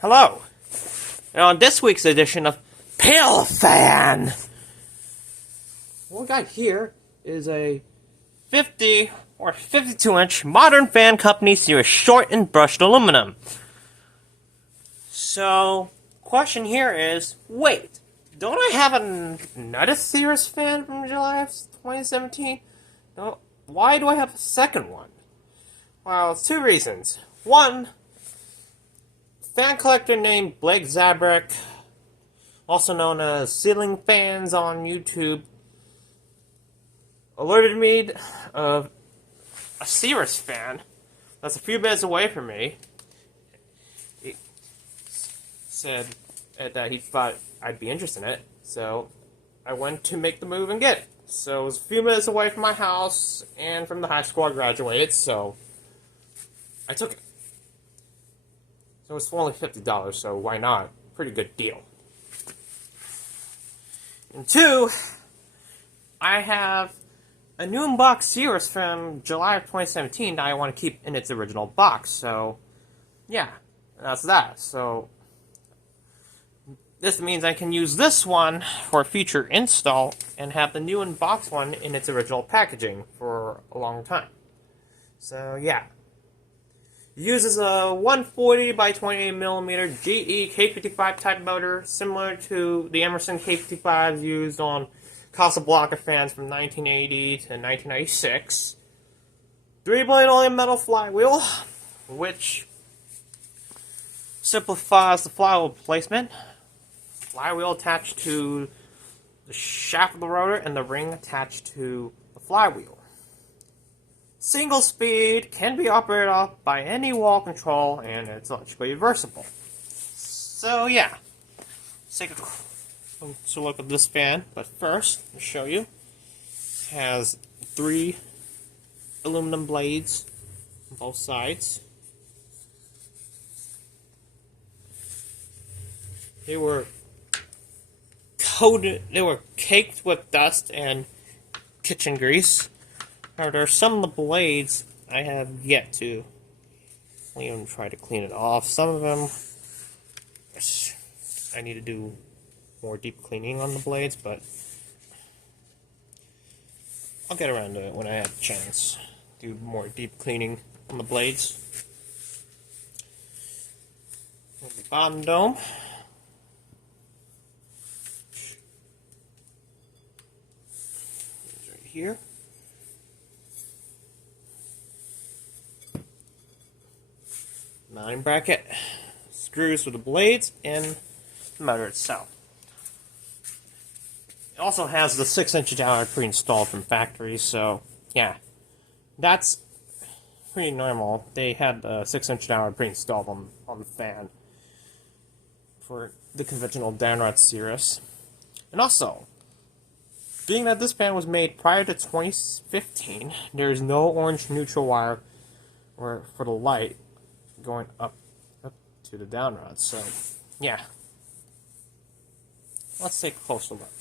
Hello, and on this week's edition of Pill Fan, what we got here is a 50 or 52-inch modern fan company Cirrus short and brushed aluminum. So, question here is, wait, don't I have another Cirrus fan from July of 2017? No, why do I have a second one? Well, it's two reasons. One, fan collector named Blake Zabrek, also known as Ceiling Fans on YouTube, alerted me of a Cirrus fan that's a few minutes away from me. He said that he thought I'd be interested in it, so I went to make the move and get it. So it was a few minutes away from my house and from the high school I graduated, so I took it. So it's only $50, so why not? Pretty good deal. And two, I have a new unboxed Cirrus from July of 2017 that I want to keep in its original box. So, yeah, that's that. So, this means I can use this one for a future install and have the new unboxed one in its original packaging for a long time. So, yeah. It uses a 140 by 28mm GE K55-type motor, similar to the Emerson K55s used on Casablanca fans from 1980 to 1996. 3-blade only metal flywheel, which simplifies the flywheel placement. Flywheel attached to the shaft of the rotor and the ring attached to the flywheel. Single speed, can be operated off by any wall control, and it's electrically reversible. So yeah, let's take a closer look at this fan. But first, I'll show you. It has 3 aluminum blades on both sides. They were caked with dust and kitchen grease. There are some of the blades I have yet to even try to clean it off. Some of them I need to do more deep cleaning on the blades, but I'll get around to it when I have a chance. Do more deep cleaning on the blades. Here's the bottom dome. It's right here. Mounting bracket, screws for the blades, and the motor itself. It also has the 6-inch downrod pre-installed from factory, so yeah, that's pretty normal. They had the 6-inch downrod pre-installed on the fan for the conventional downrod Cirrus. And also, being that this fan was made prior to 2015, there is no orange neutral wire for the light going up to the downrod. So, yeah. Let's take a closer look.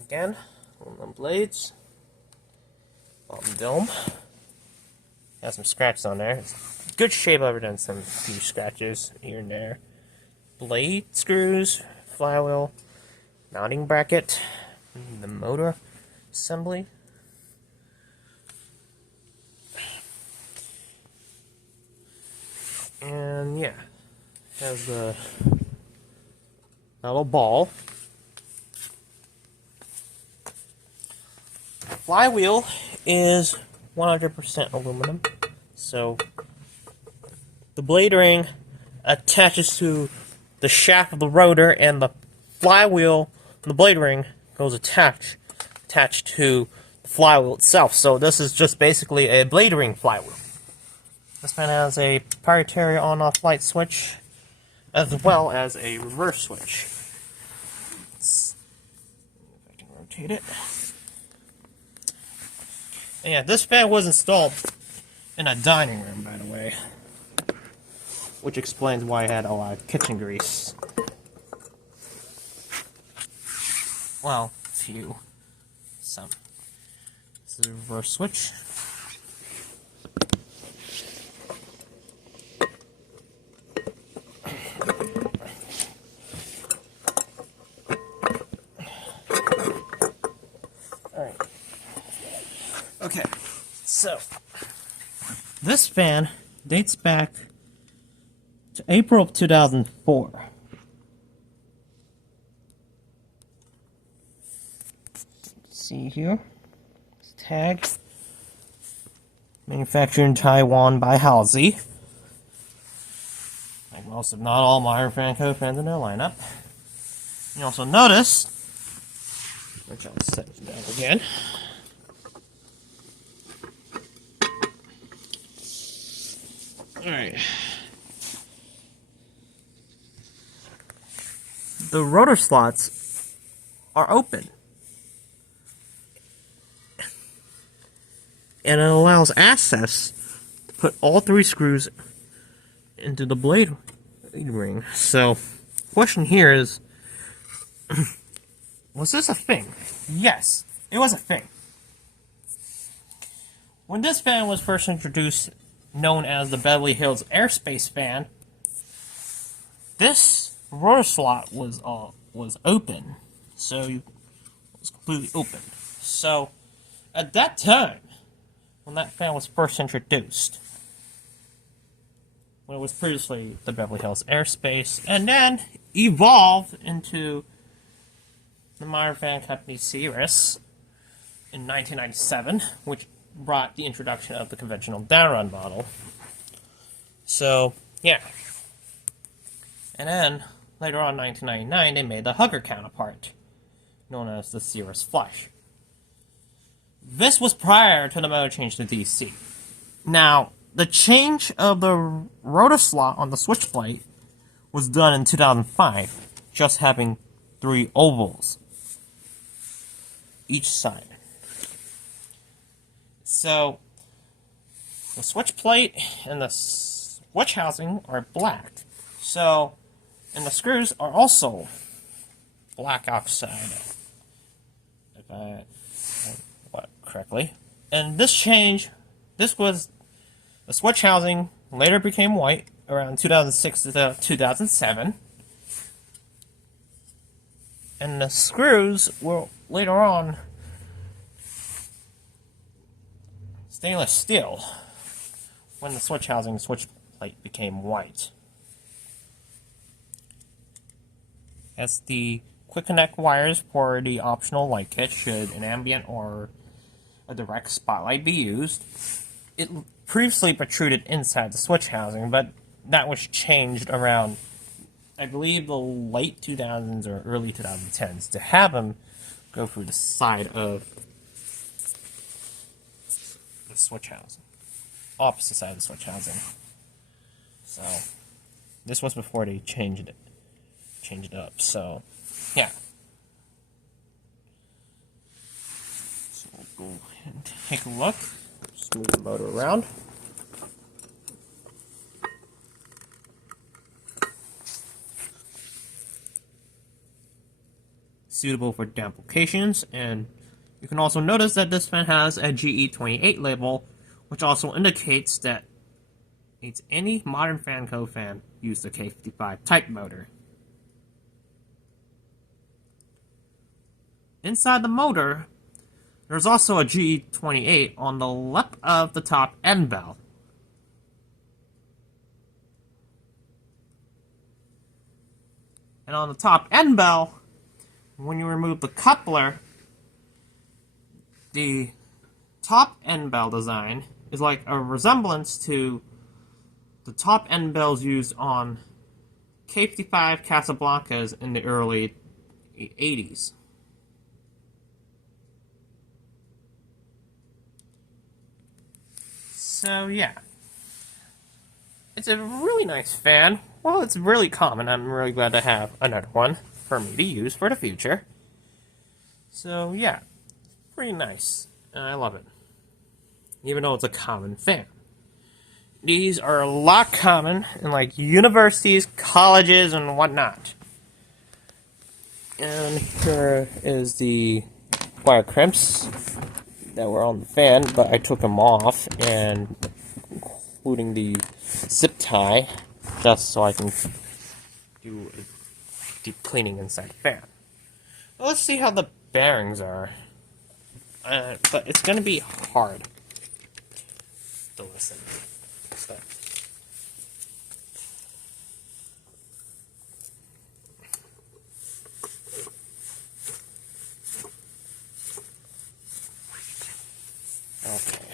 Again, aluminum blades, bottom dome. Has some scratches on there. It's good shape other than some few scratches here and there. Blade screws, flywheel, mounting bracket, the motor assembly. And yeah, has the metal ball. Flywheel is 100% aluminum, so the blade ring attaches to the shaft of the rotor, and the flywheel, the blade ring, goes attached to the flywheel itself. So this is just basically a blade ring flywheel. This fan has a proprietary on-off light switch, as well as a reverse switch. Let's see if I can rotate it. And yeah, this fan was installed in a dining room, by the way, which explains why I had a lot of kitchen grease. Well, some. This is a reverse switch. Okay, so this fan dates back to April of 2004. See here, it's tagged. Manufactured in Taiwan by Halsey. Like most, if not all, Meyer Fan Co. fans in their lineup. You also notice, which I'll set it down again. Alright. The rotor slots are open. And it allows access to put all 3 screws into the blade ring. So, question here is, was this a thing? Yes, it was a thing. When this fan was first introduced, known as the Beverly Hills Airspace fan, this rotor slot was open. So, it was completely open. So, at that time, when that fan was first introduced, when it was previously the Beverly Hills Airspace, and then evolved into the Meyer Fan Company Cirrus in 1997, which brought the introduction of the conventional downrod model. So, yeah. And then, later on in 1999, they made the hugger counterpart, known as the Cirrus Flush. This was prior to the motor change to DC. Now, the change of the rotor slot on the switch plate was done in 2005, just having 3 ovals each side. So, the switch plate and the switch housing are black. So, and the screws are also black oxide. If I correctly. And this change, this was the switch housing, later became white around 2006 to 2007. And the screws were later on stainless steel when the switch housing and switch plate became white. As the quick connect wires for the optional light kit should an ambient or a direct spotlight be used. It previously protruded inside the switch housing, but that was changed around, I believe, the late 2000s or early 2010s to have them go through the side of the switch housing, opposite side of the switch housing. So this was before they changed it up. So yeah. So we'll go ahead and take a look. Just move the motor around. Suitable for damp locations, and you can also notice that this fan has a GE28 label, which also indicates that it's any modern Fan Co. fan use the K55-type motor. Inside the motor, there's also a GE28 on the lip of the top end bell. And on the top end bell, when you remove the coupler, the top end bell design is like a resemblance to the top end bells used on K55 Casablancas in the early 80s. So yeah, it's a really nice fan. Well, it's really common. I'm really glad to have another one for me to use for the future. So yeah, pretty nice, and I love it. Even though it's a common fan. These are a lot common in like universities, colleges, and whatnot. And here is the wire crimps that were on the fan, but I took them off, and including the zip tie, just so I can do a deep cleaning inside the fan. Well, let's see how the bearings are. but it's going to be hard to listen. So. Okay,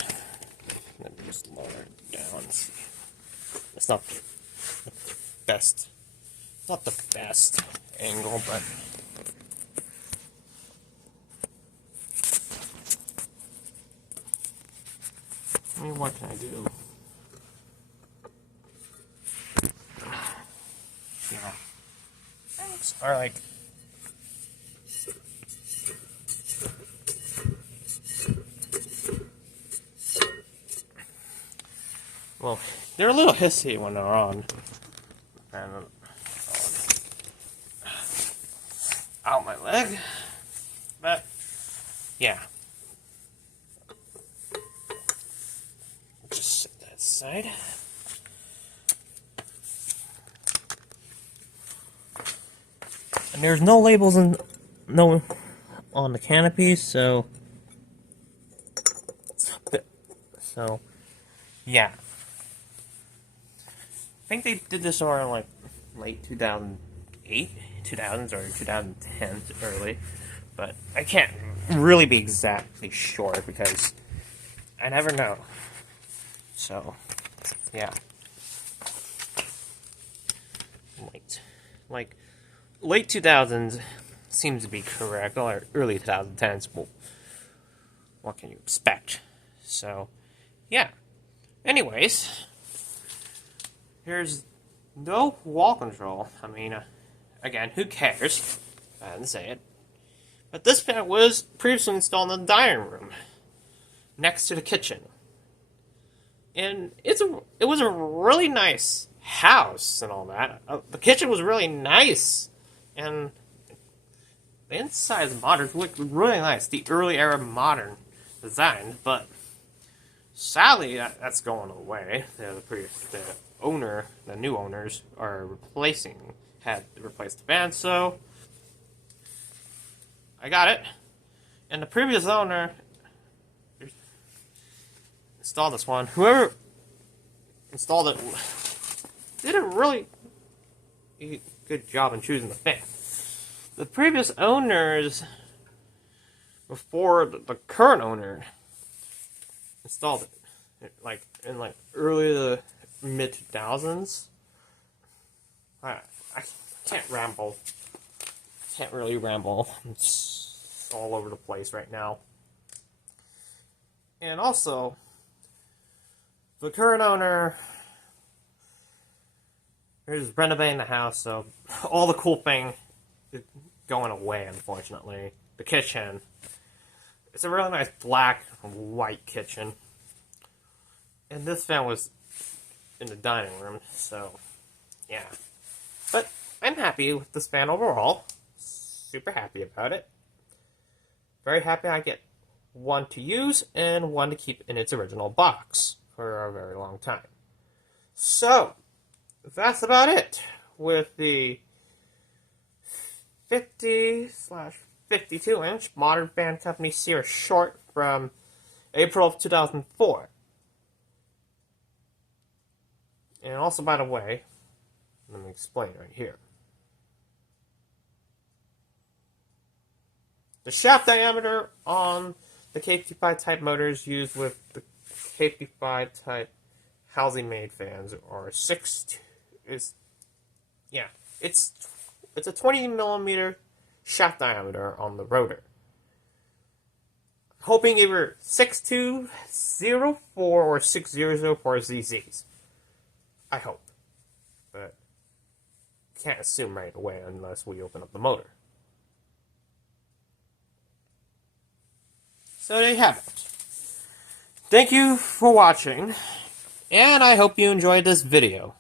let me just lower it down and see. It's not the best, angle, but I mean, what can I do? Yeah, thanks. Or like. Well, they're a little hissy when they're on. And out my leg. But yeah. Just set that aside. And there's no labels on the canopies, so yeah. I think they did this around like late 2008, 2000s or 2010s early, but I can't really be exactly sure because I never know. So, yeah. Late 2000s seems to be correct, or early 2010s. Well, what can you expect? So, yeah. Anyways, here's no wall control. I mean, again, who cares? I didn't say it. But this fan was previously installed in the dining room, next to the kitchen. And it was a really nice house and all that. The kitchen was really nice. And the inside of the modern looked really nice. The early era modern design. But sadly, that's going away. The new owners had replaced the fan, so I got it. And the previous owner installed this one. Whoever installed it did a really good job in choosing the fan. The previous owners, before the current owner installed it, in early to mid 2000s. I can't ramble. Can't really ramble. It's all over the place right now. And also, the current owner is renovating the house, so all the cool thing is going away, unfortunately. The kitchen. It's a really nice black and white kitchen. And this fan was in the dining room, so yeah. But I'm happy with this fan overall. Super happy about it. Very happy I get one to use and one to keep in its original box for a very long time. So, that's about it with the 50/52-inch Modern Fan Company Cirrus short from April of 2004. And also, by the way, let me explain right here. The shaft diameter on the K55-type motors used with the K55-type Halsey made fans are it's a 20 millimeter shaft diameter on the rotor. Hoping either 6204 or 6004 ZZs. I hope. But can't assume right away unless we open up the motor. So there you have it. Thank you for watching, and I hope you enjoyed this video.